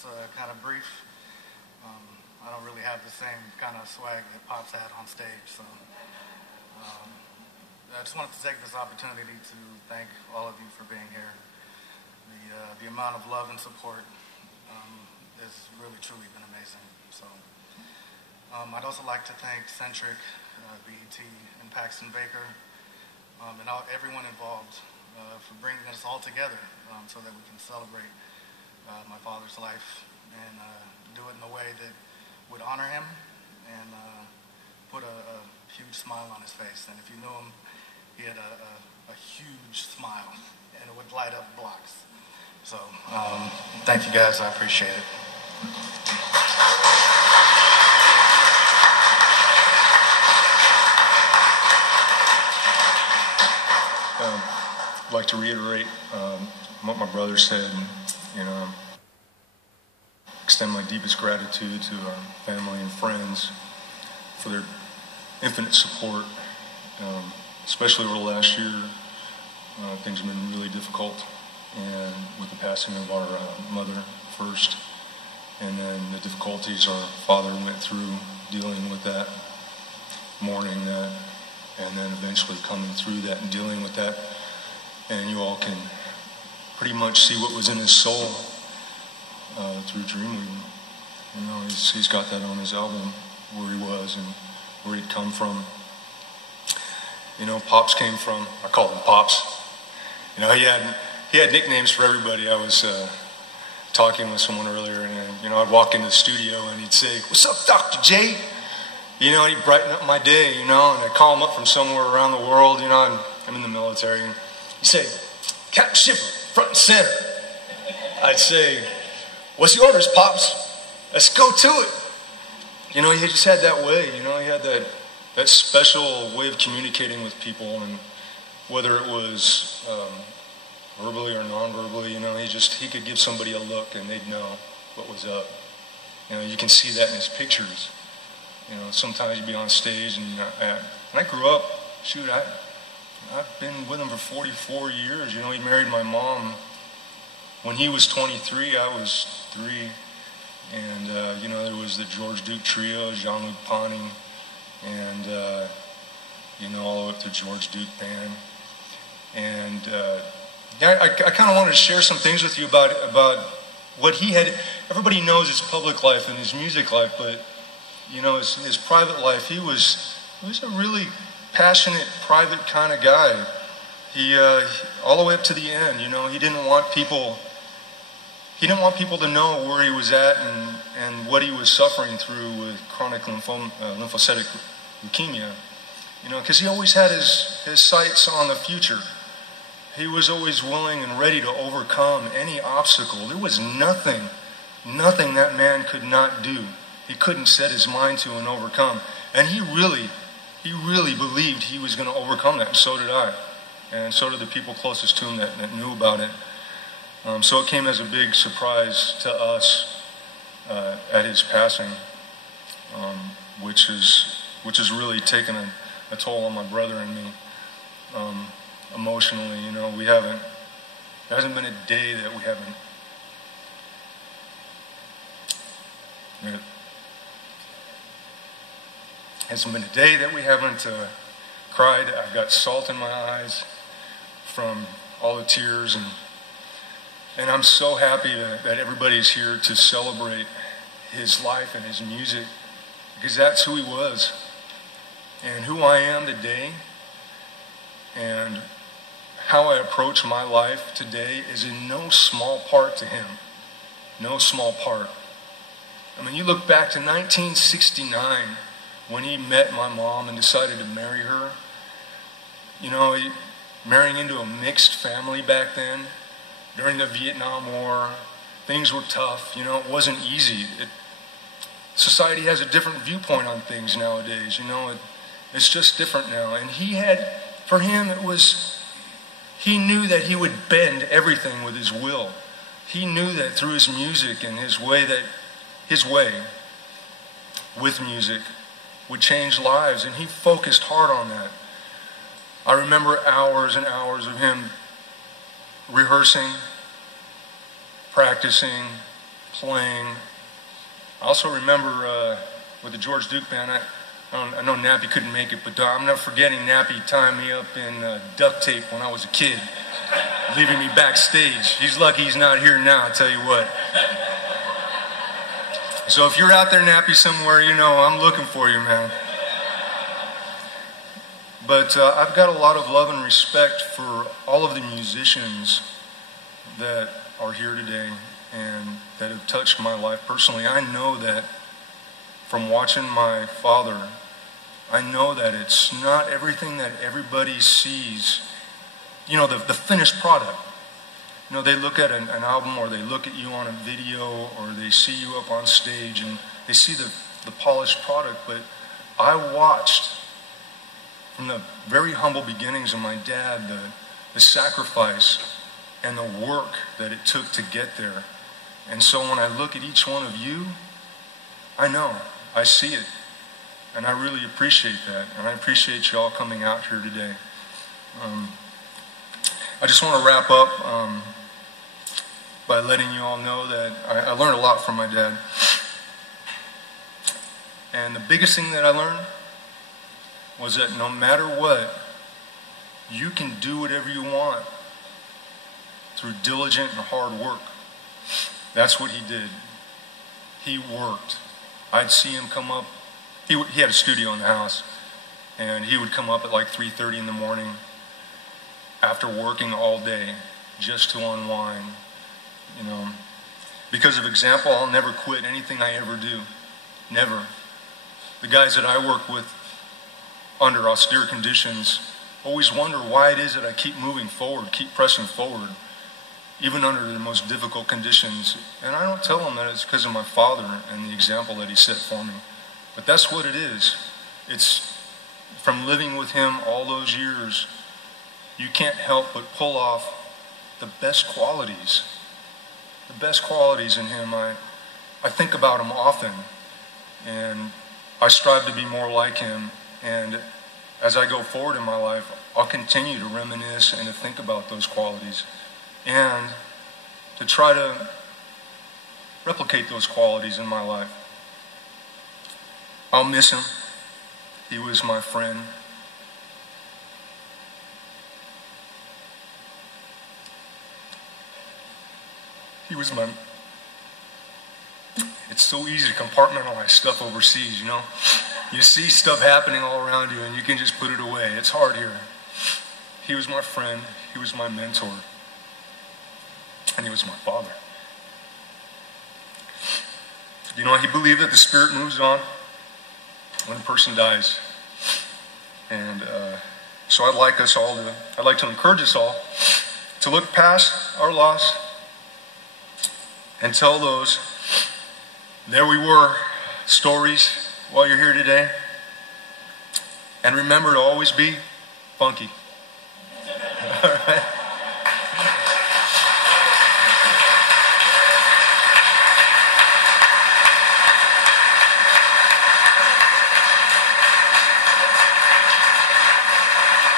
this kind of brief. I don't really have the same kind of swag that Pops had on stage, so I just wanted to take this opportunity to thank all of you for being here. The amount of love and support has really, truly been amazing. So I'd also like to thank Centric, BET, and Paxton Baker, and everyone involved for bringing us all together so that we can celebrate my father's life and do it in a way that would honor him and put a huge smile on his face. And if you knew him, he had a huge smile, and it would light up blocks. So thank you guys, I appreciate it. I'd like to reiterate what my brother said, and, extend my deepest gratitude to our family and friends for their infinite support, especially over the last year. Things have been really difficult, and with the passing of our mother first, and then the difficulties our father went through dealing with that, mourning that, and then eventually coming through that and dealing with that. And you all can pretty much see what was in his soul through Dreaming. He's got that on his album, where he was and where he'd come from. Pops came from, I called him Pops. He had nicknames for everybody. I was talking with someone earlier, and I'd walk into the studio and he'd say, "What's up, Dr. J?" He'd brighten up my day, and I'd call him up from somewhere around the world. I'm in the military, and he'd say, "Captain Shipper, front and center." I'd say, "What's the orders, Pops? Let's go to it." He just had that way, he had that special way of communicating with people, and whether it was verbally or non-verbally, he could give somebody a look and they'd know what was up. You can see that in his pictures. Sometimes you'd be on stage, and I grew up, I've been with him for 44 years. He married my mom when he was 23, I was 3. And, there was the George Duke Trio, Jean-Luc Ponty, and, all the way up to George Duke Band. And I kind of wanted to share some things with you about what he had. Everybody knows his public life and his music life, but, his private life, he was a really passionate, private kind of guy. He, all the way up to the end, he didn't want people to know where he was at and what he was suffering through with chronic lymphocytic leukemia. Because he always had his sights on the future. He was always willing and ready to overcome any obstacle. There was nothing that man could not do. He couldn't set his mind to and overcome. And he really believed he was going to overcome that, and so did I. And so did the people closest to him that knew about it. So it came as a big surprise to us at his passing, which has really taken a toll on my brother and me emotionally. There hasn't been a day that we haven't. There hasn't been a day that we haven't cried. I've got salt in my eyes from all the tears, and I'm so happy that everybody's here to celebrate his life and his music, because that's who he was. And who I am today and how I approach my life today is in no small part to him. No small part. You look back to 1969 when he met my mom and decided to marry her. Marrying into a mixed family back then, during the Vietnam War, things were tough. It wasn't easy. Society has a different viewpoint on things nowadays. It's just different now. And for him, he knew that he would bend everything with his will. He knew that through his music and his way with music would change lives, and he focused hard on that. I remember hours and hours of him rehearsing, practicing, playing. I also remember with the George Duke band, I know Nappy couldn't make it, but I'm never forgetting Nappy tying me up in duct tape when I was a kid, leaving me backstage. He's lucky he's not here now, I tell you what. So if you're out there, Nappy, somewhere, you know, I'm looking for you, man. But I've got a lot of love and respect for all of the musicians that are here today and that have touched my life personally. I know that from watching my father, I know that it's not everything that everybody sees, you know, the finished product. You know, they look at an album, or they look at you on a video, or they see you up on stage and they see the polished product. But I watched from the very humble beginnings of my dad, the sacrifice and the work that it took to get there. And so when I look at each one of you, I know, I see it. And I really appreciate that. And I appreciate you all coming out here today. I just want to wrap up by letting you all know that I learned a lot from my dad. And the biggest thing that I learned was that no matter what, you can do whatever you want through diligent and hard work. That's what he did. He worked. I'd see him come up. He had a studio in the house, and he would come up at like 3:30 in the morning after working all day just to unwind. You know, because of example, I'll never quit anything I ever do. Never. The guys that I work with under austere conditions always wonder why it is that I keep moving forward, keep pressing forward, even under the most difficult conditions. And I don't tell them that it's because of my father and the example that he set for me. But that's what it is. It's from living with him all those years, you can't help but pull off the best qualities. The best qualities in him. I think about him often, and I strive to be more like him. And as I go forward in my life, I'll continue to reminisce and to think about those qualities and to try to replicate those qualities in my life. I'll miss him. He was my friend. He was my... It's so easy to compartmentalize stuff overseas, you know? You see stuff happening all around you and you can just put it away. It's hard here. He was my friend. He was my mentor. And he was my father. You know, he believed that the spirit moves on when a person dies. And so I'd like to encourage us all to look past our loss and tell those, there we were, stories while you're here today. And remember to always be funky. All right?